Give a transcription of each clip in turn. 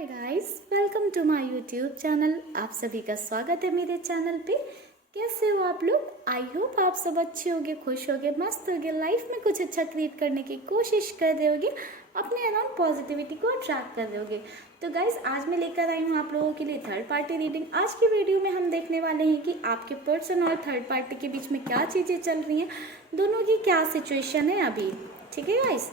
Hi guys, welcome to my YouTube channel. आप सभी का स्वागत है मेरे चैनल पे। कैसे हो आप लोग? आई होप आप सब अच्छे होगे, खुश होगे, मस्त होगे, लाइफ में कुछ अच्छा क्रिएट करने की कोशिश कर रहे होगे, अपने अराउंड पॉजिटिविटी को अट्रैक्ट कर रहे होगे। तो गाइस, आज मैं लेकर आई हूँ आप लोगों के लिए थर्ड पार्टी रीडिंग। आज की वीडियो में हम देखने वाले हैं कि आपके पर्सन और थर्ड पार्टी के बीच में क्या चीज़ें चल रही हैं, दोनों की क्या सिचुएशन है अभी। ठीक है गाइस,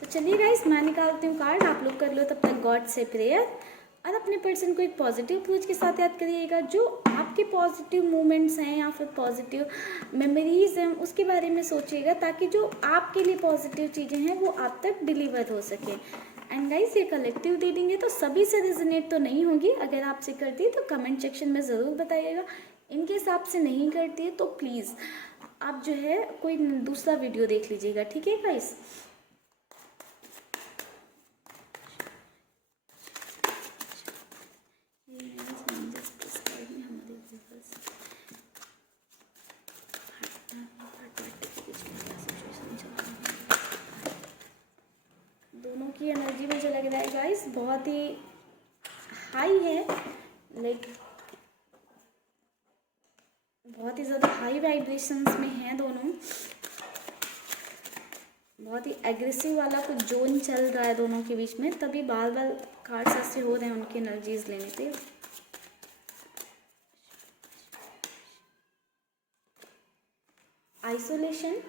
तो चलिए गाइस, मैं निकालती हूँ कार्ड, आप लोग कर लो तब तक गॉड से प्रेयर और अपने पर्सन को एक पॉजिटिव अप्रोच के साथ याद करिएगा। जो आपके पॉजिटिव मोमेंट्स हैं या फिर पॉजिटिव मेमोरीज हैं उसके बारे में सोचिएगा, ताकि जो आपके लिए पॉजिटिव चीज़ें हैं वो आप तक डिलीवर हो सके। एंड गाइस, ये कलेक्टिव रीडिंग है तो सभी से रेजोनेट तो नहीं होगी। अगर आपसे करती है तो कमेंट सेक्शन में ज़रूर बताइएगा। इनके हिसाब से नहीं करती है तो प्लीज़ आप जो है कोई दूसरा वीडियो देख लीजिएगा। ठीक है गाइस, दोनों की एनर्जी मुझे लग रहा है गाइस बहुत ही हाई है, लाइक बहुत ही ज़्यादा हाई वाइब्रेशंस में हैं दोनों। बहुत ही एग्रेसिव वाला कुछ जोन चल रहा है दोनों के बीच में, तभी बार बार कार्ड्स ऐसे हो रहे हैं उनकी एनर्जीज लेने पे। Isolation,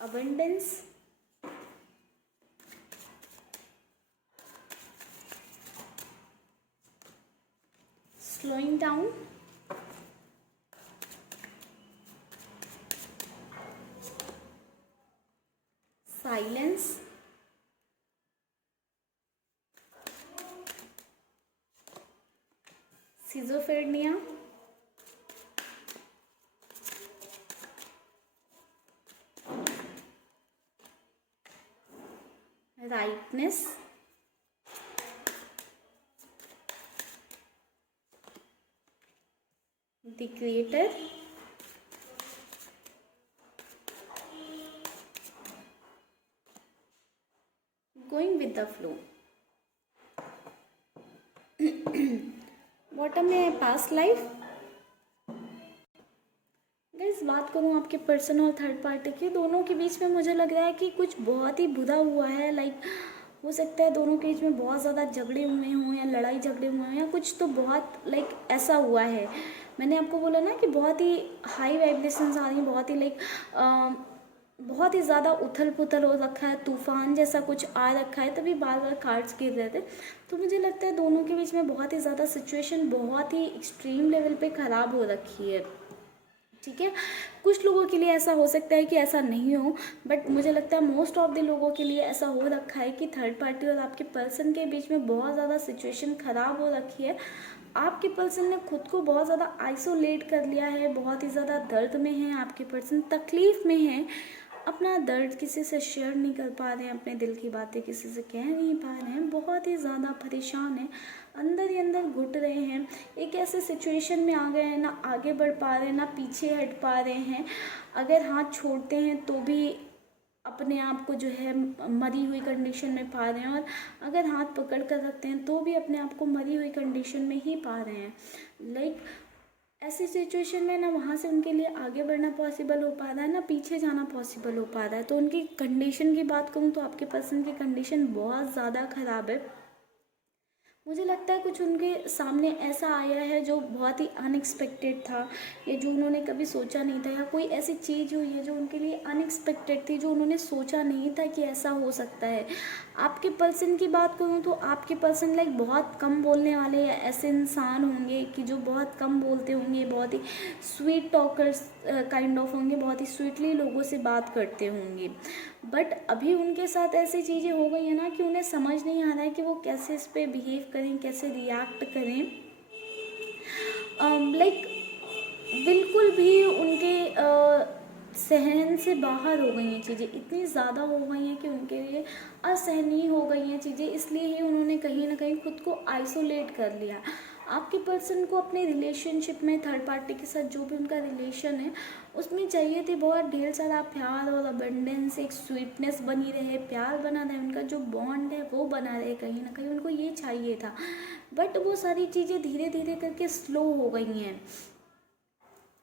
abundance, slowing down, silence, schizophrenia, rightness, the creator, going with the flow. Bottom में पास्ट लाइफ। गाइस, बात करूँ आपके पर्सन और थर्ड पार्टी की, दोनों के बीच में मुझे लग रहा है कि कुछ बहुत ही बुरा हुआ है। लाइक हो सकता है दोनों के बीच में बहुत ज़्यादा झगड़े हुए हों या लड़ाई झगड़े हुए हों या कुछ तो बहुत लाइक ऐसा हुआ है। मैंने आपको बोला ना कि बहुत ही हाई वाइब्रेशंस आ रही हैं, बहुत ही लाइक बहुत ही ज़्यादा उथल पुथल हो रखा है, तूफान जैसा कुछ आ रखा है, तभी बार बार कार्ड्स गिर रहे थे। तो मुझे लगता है दोनों के बीच में बहुत ही ज़्यादा सिचुएशन बहुत ही एक्सट्रीम लेवल पे ख़राब हो रखी है। ठीक है, कुछ लोगों के लिए ऐसा हो सकता है कि ऐसा नहीं हो, बट मुझे लगता है मोस्ट ऑफ द लोगों के लिए ऐसा हो रखा है कि थर्ड पार्टी और आपके पर्सन के बीच में बहुत ज़्यादा सिचुएशन ख़राब हो रखी है। आपके पर्सन ने खुद को बहुत ज़्यादा आइसोलेट कर लिया है, बहुत ही ज़्यादा दर्द में है, आपके पर्सन तकलीफ़ में है, अपना दर्द किसी से शेयर नहीं कर पा रहे हैं, अपने दिल की बातें किसी से कह नहीं पा रहे हैं, बहुत ही ज़्यादा परेशान हैं, अंदर ही अंदर घुट रहे हैं। एक ऐसे सिचुएशन में आ गए हैं, ना आगे बढ़ पा रहे हैं ना पीछे हट पा रहे हैं। अगर हाथ छोड़ते हैं तो भी अपने आप को जो है मरी हुई कंडीशन में पा रहे हैं, और अगर हाथ पकड़ कर रखते हैं तो भी अपने आप को मरी हुई कंडीशन में ही पा रहे हैं। लाइक ऐसी सिचुएशन में ना वहाँ से उनके लिए आगे बढ़ना पॉसिबल हो पा रहा है ना पीछे जाना पॉसिबल हो पा रहा है। तो उनकी कंडीशन की बात करूँ तो आपके पर्सन की कंडीशन बहुत ज़्यादा ख़राब है। मुझे लगता है कुछ उनके सामने ऐसा आया है जो बहुत ही अनएक्सपेक्टेड था, या जो उन्होंने कभी सोचा नहीं था, या कोई ऐसी चीज़ हुई है जो उनके लिए अनएक्सपेक्टेड थी, जो उन्होंने सोचा नहीं था कि ऐसा हो सकता है। आपके पर्सन की बात करूँ तो आपके पर्सन लाइक बहुत कम बोलने वाले या ऐसे इंसान होंगे कि जो बहुत कम बोलते होंगे, बहुत ही स्वीट टॉकर्स काइंड ऑफ होंगे, बहुत ही स्वीटली लोगों से बात करते होंगे। बट अभी उनके साथ ऐसी चीज़ें हो गई हैं ना कि उन्हें समझ नहीं आ रहा है कि वो कैसे इस पर बिहेव करें, कैसे रिएक्ट करें। लाइक बिल्कुल भी उनके सहन से बाहर हो गई हैं चीज़ें, इतनी ज़्यादा हो गई हैं कि उनके लिए असहनीय हो गई हैं चीज़ें, इसलिए ही उन्होंने कहीं ना कहीं खुद को आइसोलेट कर लिया। आपके पर्सन को अपने रिलेशनशिप में थर्ड पार्टी के साथ जो भी उनका रिलेशन है उसमें चाहिए थे बहुत ढेर सारा प्यार और अबंडेंस, एक स्वीटनेस बनी रहे, प्यार बना रहे, उनका जो बॉन्ड है वो बना रहे, कहीं ना कहीं उनको ये चाहिए था। बट वो सारी चीज़ें धीरे धीरे करके स्लो हो गई हैं।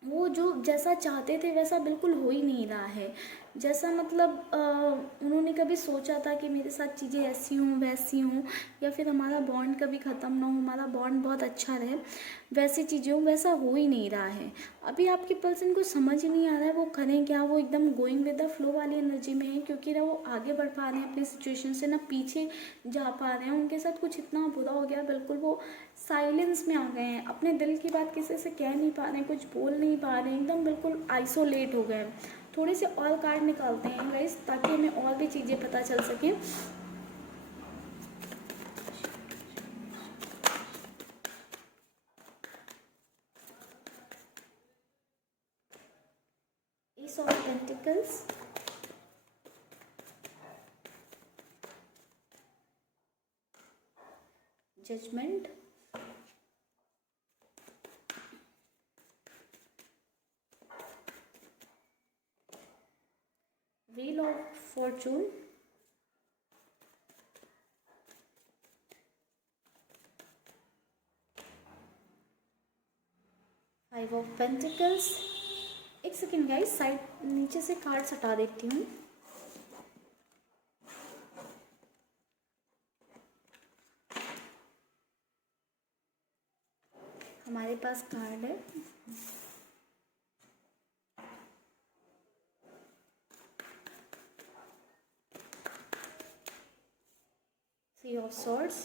वो जो जैसा चाहते थे वैसा बिल्कुल हो ही नहीं रहा है। जैसा मतलब उन्होंने कभी सोचा था कि मेरे साथ चीज़ें ऐसी हों वैसी हों, या फिर हमारा बॉन्ड कभी ख़त्म ना हो, हमारा बॉन्ड बहुत अच्छा रहे, वैसी चीज़ें हों, वैसा हो ही नहीं रहा है। अभी आपके पर्सन को समझ ही नहीं आ रहा है वो करें क्या। वो एकदम गोइंग विद द फ्लो वाली एनर्जी में है, क्योंकि ना वो आगे बढ़ पा रहे हैं अपनी सिचुएशन से, ना पीछे जा पा रहे हैं। उनके साथ कुछ इतना बुरा हो गया, बिल्कुल वो साइलेंस में आ गए हैं, अपने दिल की बात किसी से कह नहीं पा रहे हैं, कुछ बोल नहीं पा रहे हैं, एकदम बिल्कुल आइसोलेट हो गए हैं। थोड़े से और कार्ड निकालते हैं गाइस ताकि हमें और भी चीज़ें पता चल सकें। Ace of pentacles, judgement, wheel of fortune, five of pentacles. एक सेकेंड गाइस, साइड नीचे से कार्ड्स हटा देती हूँ। हमारे पास कार्ड है Three of Swords,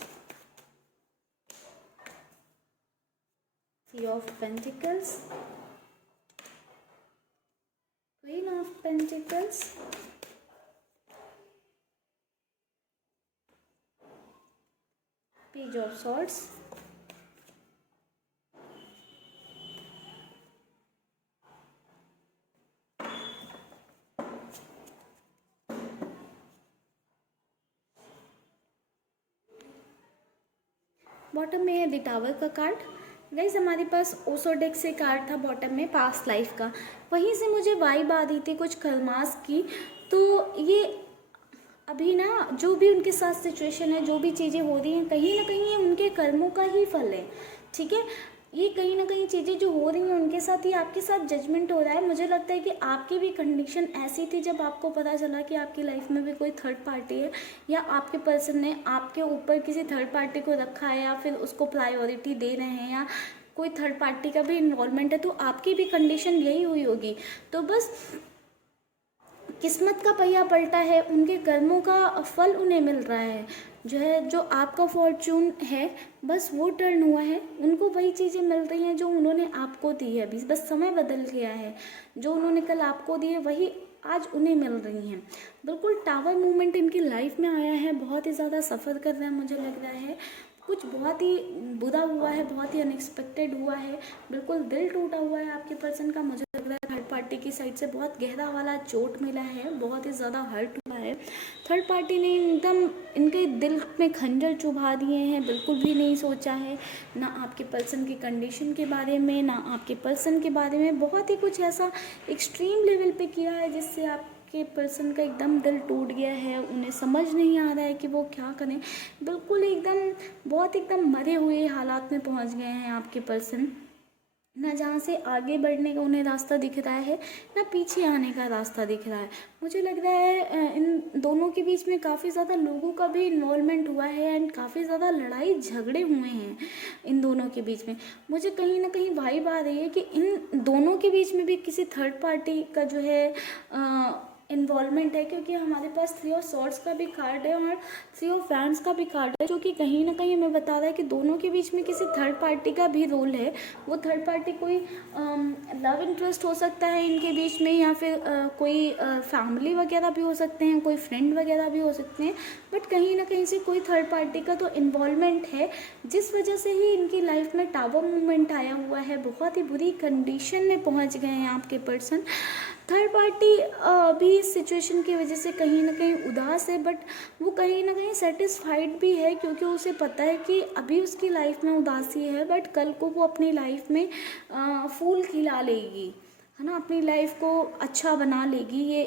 Three of Pentacles, Queen of Pentacles, Page of Swords, bottom में है द टावर का कार्ड। गाइस हमारे पास ओसो डेक से कार्ड था बॉटम में पास्ट लाइफ का, वहीं से मुझे वाइब आ रही थी कुछ खलमास की। तो ये अभी ना जो भी उनके साथ सिचुएशन है, जो भी चीज़ें हो रही हैं, कहीं ना कहीं ये उनके कर्मों का ही फल है, ठीक है। ये कहीं ना कहीं चीज़ें जो हो रही हैं उनके साथ ही आपके साथ जजमेंट हो रहा है। मुझे लगता है कि आपकी भी कंडीशन ऐसी थी जब आपको पता चला कि आपकी लाइफ में भी कोई थर्ड पार्टी है, या आपके पर्सन ने आपके ऊपर किसी थर्ड पार्टी को रखा है, या फिर उसको प्रायोरिटी दे रहे हैं, या कोई थर्ड पार्टी का भी इन्वॉल्वमेंट है, तो आपकी भी कंडीशन यही हुई होगी। तो बस किस्मत का पहिया पलटा है, उनके कर्मों का फल उन्हें मिल रहा है। जो आपका फॉर्चून है बस वो टर्न हुआ है, उनको वही चीज़ें मिल रही हैं जो उन्होंने आपको दी है। अभी बस समय बदल गया है, जो उन्होंने कल आपको दी है वही आज उन्हें मिल रही हैं। बिल्कुल टावर मूवमेंट इनकी लाइफ में आया है, बहुत ही ज़्यादा सफ़र कर रहे हैं। मुझे लग रहा है कुछ बहुत ही बुरा हुआ है, बहुत ही अनएक्सपेक्टेड हुआ है, बिल्कुल दिल टूटा हुआ है आपके पर्सन का। मुझे लग रहा है थर्ड पार्टी की साइड से बहुत गहरा वाला चोट मिला है, बहुत ही ज़्यादा हर्ट हुआ है। थर्ड पार्टी ने एकदम इनके दिल में खंजर चुभा दिए हैं, बिल्कुल भी नहीं सोचा है ना आपके पर्सन की कंडीशन के बारे में, ना आपके पर्सन के बारे में। बहुत ही कुछ ऐसा एक्सट्रीम लेवल पे किया है जिससे आपके पर्सन का एकदम दिल टूट गया है। उन्हें समझ नहीं आ रहा है कि वो क्या करें, बिल्कुल एकदम बहुत एकदम मरे हुए हालात में पहुंच गए हैं आपके पर्सन। ना जहाँ से आगे बढ़ने का उन्हें रास्ता दिख रहा है, ना पीछे आने का रास्ता दिख रहा है। मुझे लग रहा है इन दोनों के बीच में काफ़ी ज़्यादा लोगों का भी इन्वॉल्वमेंट हुआ है, एंड काफ़ी ज़्यादा लड़ाई झगड़े हुए हैं इन दोनों के बीच में। मुझे कहीं ना कहीं वाइब आ रही है कि इन दोनों के बीच में भी किसी थर्ड पार्टी का जो है इन्वॉल्वमेंट है, क्योंकि हमारे पास थ्री ऑफ सॉर्ड्स का भी कार्ड है और थ्री ऑफ फैंस का भी कार्ड है, जो कि कहीं ना कहीं हमें बता रहा है कि दोनों के बीच में किसी थर्ड पार्टी का भी रोल है। वो थर्ड पार्टी कोई लव इंटरेस्ट हो सकता है इनके बीच में, या फिर कोई फैमिली वगैरह भी हो सकते हैं, कोई फ्रेंड वगैरह भी हो सकते हैं, बट कहीं ना कहीं से कोई थर्ड पार्टी का तो इन्वॉल्वमेंट है, जिस वजह से ही इनकी लाइफ में टावर मूवमेंट आया हुआ है। बहुत ही बुरी कंडीशन में पहुँच गए हैं आपके पर्सन। थर्ड पार्टी भी इस सिचुएशन की वजह से कहीं ना कहीं उदास है, बट वो कहीं ना कहीं सेटिस्फाइड भी है, क्योंकि उसे पता है कि अभी उसकी लाइफ में उदासी है, बट कल को वो अपनी लाइफ में फूल खिला लेगी, है ना, अपनी लाइफ को अच्छा बना लेगी। ये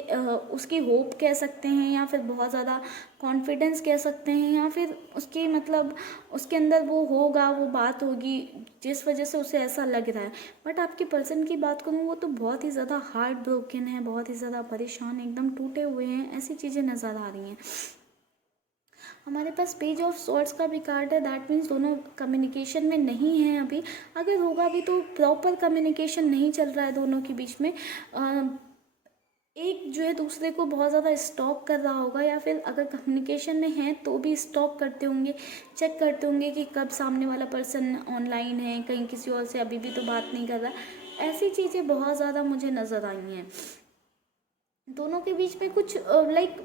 उसकी होप कह सकते हैं, या फिर बहुत ज़्यादा कॉन्फिडेंस कह सकते हैं, या फिर उसकी मतलब उसके अंदर वो होगा, वो बात होगी जिस वजह से उसे ऐसा लग रहा है। बट आपके पर्सन की बात करूँ, वो तो बहुत ही ज़्यादा हार्ट ब्रोकन है, बहुत ही ज़्यादा परेशान, एकदम टूटे हुए हैं, ऐसी चीज़ें नज़र आ रही हैं। हमारे पास पेज ऑफ सॉर्ट्स का भी कार्ड है, दैट मीन्स दोनों कम्युनिकेशन में नहीं है अभी। अगर होगा भी तो प्रॉपर कम्युनिकेशन नहीं चल रहा है दोनों के बीच में। एक जो है दूसरे को बहुत ज़्यादा स्टॉक कर रहा होगा, या फिर अगर कम्युनिकेशन में है तो भी स्टॉक करते होंगे, चेक करते होंगे कि कब सामने वाला पर्सन ऑनलाइन है, कहीं किसी और से अभी भी तो बात नहीं कर रहा। ऐसी चीज़ें बहुत ज़्यादा मुझे नज़र आई हैं। दोनों के बीच में कुछ लाइक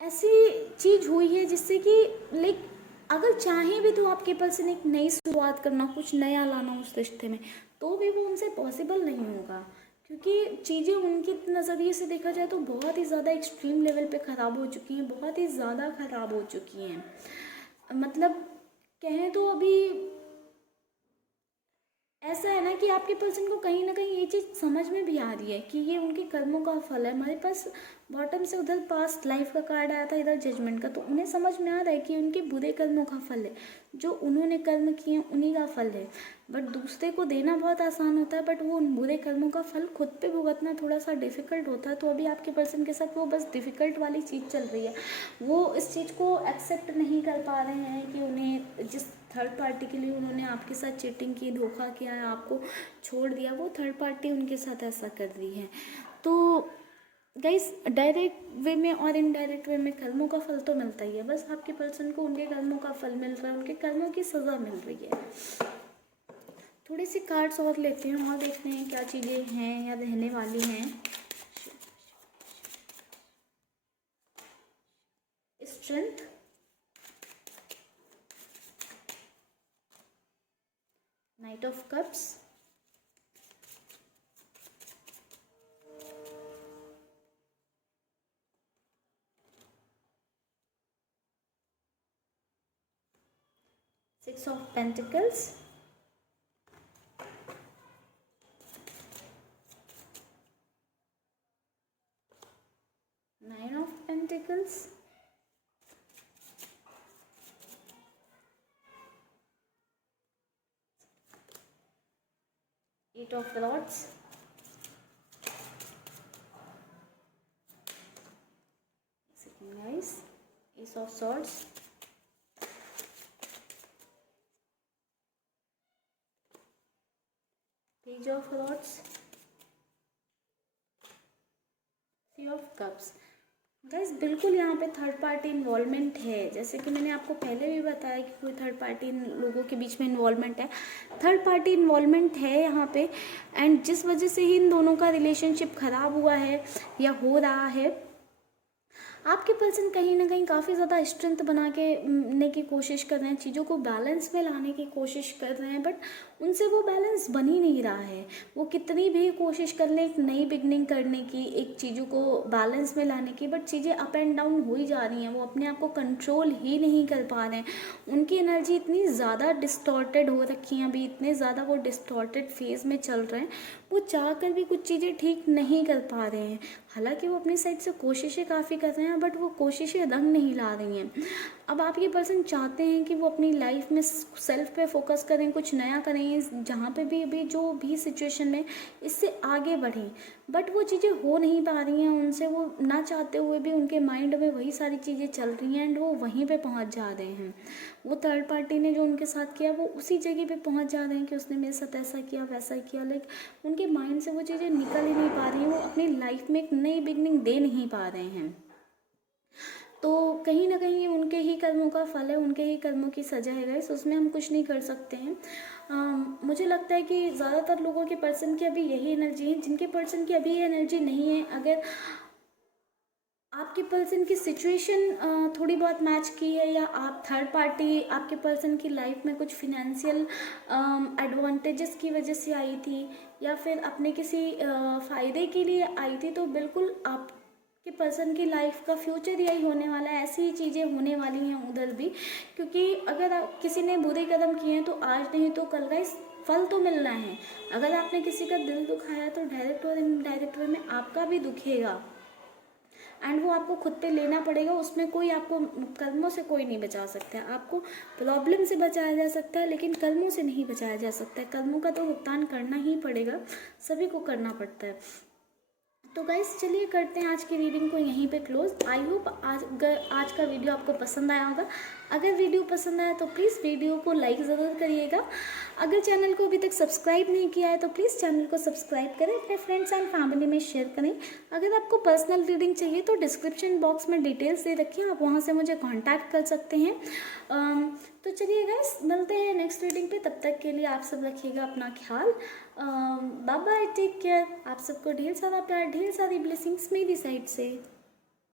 ऐसी चीज़ हुई है जिससे कि लाइक अगर चाहे भी तो आपके पर्सन एक नई शुरुआत करना, कुछ नया लाना उस रिश्ते में, तो भी वो उनसे पॉसिबल नहीं होगा, क्योंकि चीज़ें उनके नज़रिए से देखा जाए तो बहुत ही ज़्यादा एक्सट्रीम लेवल पे ख़राब हो चुकी हैं, बहुत ही ज़्यादा ख़राब हो चुकी हैं। मतलब कहें तो अभी ऐसा है ना कि आपके पर्सन को कहीं ना कहीं ये चीज़ समझ में भी आ रही है कि ये उनके कर्मों का फल है। हमारे पास बॉटम से उधर पास्ट लाइफ का कार्ड आया था, इधर जजमेंट का, तो उन्हें समझ में आ रहा है कि उनके बुरे कर्मों का फल है, जो उन्होंने कर्म किए उन्हीं का फल है। बट दूसरे को देना बहुत आसान होता है, बट वो उन बुरे कर्मों का फल खुद पे भुगतना थोड़ा सा डिफ़िकल्ट होता है। तो अभी आपके पर्सन के साथ वो बस डिफ़िकल्ट वाली चीज़ चल रही है, वो इस चीज़ को एक्सेप्ट नहीं कर पा रहे हैं कि उन्हें जिस थर्ड पार्टी के लिए उन्होंने आपके साथ चीटिंग की, धोखा किया है, आपको छोड़ दिया, वो थर्ड पार्टी उनके साथ ऐसा कर रही है। तो गाइस, डायरेक्ट वे में और इनडायरेक्ट वे में कर्मों का फल तो मिलता ही है, बस आपके पर्सन को उनके कर्मों का फल मिल रहा है, उनके कर्मों की सज़ा मिल रही है। थोड़ी सी कार्ड्स और लेते हैं और देखते हैं क्या चीज़ें हैं या रहने वाली हैं। Strength, knight of cups, six of pentacles, nine of pentacles, eight of rods, guys, ace of swords, page of rods, three of cups. Guys, बिल्कुल यहाँ पे थर्ड पार्टी इन्वॉल्वमेंट है, जैसे कि मैंने आपको पहले भी बताया कि कोई थर्ड पार्टी इन लोगों के बीच में इन्वॉल्वमेंट है, थर्ड पार्टी इन्वॉल्वमेंट है यहाँ पे। एंड जिस वजह से ही इन दोनों का रिलेशनशिप ख़राब हुआ है या हो रहा है, आपके पर्सन कहीं ना कहीं काफ़ी ज़्यादा स्ट्रेंथ बना के ने की कोशिश कर रहे हैं, चीज़ों को बैलेंस में लाने की कोशिश कर रहे हैं, बट उनसे वो बैलेंस बन ही नहीं रहा है। वो कितनी भी कोशिश कर लें एक नई बिगनिंग करने की, एक चीज़ों को बैलेंस में लाने की, बट चीज़ें अप एंड डाउन हो ही जा रही हैं, वो अपने आप को कंट्रोल ही नहीं कर पा रहे हैं। उनकी एनर्जी इतनी ज़्यादा डिस्टॉर्टेड हो रखी हैं, अभी इतने ज़्यादा वो डिस्टॉर्टेड फेज़ में चल रहे हैं, वो चाह कर भी कुछ चीज़ें ठीक नहीं कर पा रहे हैं। हालांकि वो अपनी साइड से कोशिशें काफ़ी कर रहे हैं, बट वो कोशिशें रंग नहीं ला रही हैं। अब आप ये पर्सन चाहते हैं कि वो अपनी लाइफ में सेल्फ पे फोकस करें, कुछ नया करें, जहाँ पे भी अभी जो भी सिचुएशन में इससे आगे बढ़ें, बट वो चीज़ें हो नहीं पा रही हैं उनसे। वो ना चाहते हुए भी उनके माइंड में वही सारी चीज़ें चल रही हैं, एंड वो वहीं पे पहुंच जा रहे हैं। वो थर्ड पार्टी ने जो उनके साथ किया, वो उसी जगह पे पहुंच जा रहे हैं कि उसने मेरे साथ ऐसा किया, वैसा किया। लाइक उनके माइंड से वो चीज़ें निकल ही नहीं पा रही हैं, वो अपनी लाइफ में एक नई बिगनिंग दे नहीं पा रहे हैं। तो कहीं ना कहीं उनके ही कर्मों का फल है, उनके ही कर्मों की सजा है गाइस, उसमें हम कुछ नहीं कर सकते हैं। मुझे लगता है कि ज़्यादातर लोगों के पर्सन की अभी यही एनर्जी है, जिनके पर्सन की अभी ये एनर्जी नहीं है, अगर आपके पर्सन की सिचुएशन थोड़ी बहुत मैच की है, या आप थर्ड पार्टी आपके पर्सन की लाइफ में कुछ फिनेंशियल एडवांटेजेस की वजह से आई थी, या फिर अपने किसी फ़ायदे के लिए आई थी, तो बिल्कुल आपके पर्सन की लाइफ का फ्यूचर यही होने वाला है। ऐसी ही चीज़ें होने वाली हैं उधर भी, क्योंकि अगर किसी ने बुरे कदम किए हैं तो आज नहीं तो कल का इस फल तो मिलना है। अगर आपने किसी का दिल दुखाया तो डायरेक्ट और इनडायरेक्ट वे में आपका भी दुखेगा, एंड वो आपको खुद पे लेना पड़ेगा। उसमें कोई आपको कर्मों से कोई नहीं बचा सकता है। आपको प्रॉब्लम से बचाया जा सकता है लेकिन कर्मों से नहीं बचाया जा सकता है। कर्मों का तो भुगतान करना ही पड़ेगा, सभी को करना पड़ता है। तो गाइस चलिए करते हैं आज की रीडिंग को यहीं पे क्लोज। आई होप आज का वीडियो आपको पसंद आया होगा। अगर वीडियो पसंद आया तो प्लीज़ वीडियो को लाइक ज़रूर करिएगा। अगर चैनल को अभी तक सब्सक्राइब नहीं किया है तो प्लीज़ चैनल को सब्सक्राइब करें, अपने फ्रेंड्स एंड फैमिली में शेयर करें। अगर आपको पर्सनल रीडिंग चाहिए तो डिस्क्रिप्शन बॉक्स में डिटेल्स दे रखी हैं, आप वहाँ से मुझे कॉन्टैक्ट कर सकते हैं। तो चलिए गाइस मिलते हैं नेक्स्ट रीडिंग पे। तब तक के लिए आप सब रखिएगा अपना ख्याल। Bye bye, take care. आप सबको ढेर सारा प्यार, ढेर सारी ब्लेसिंग्स मेरी साइड से।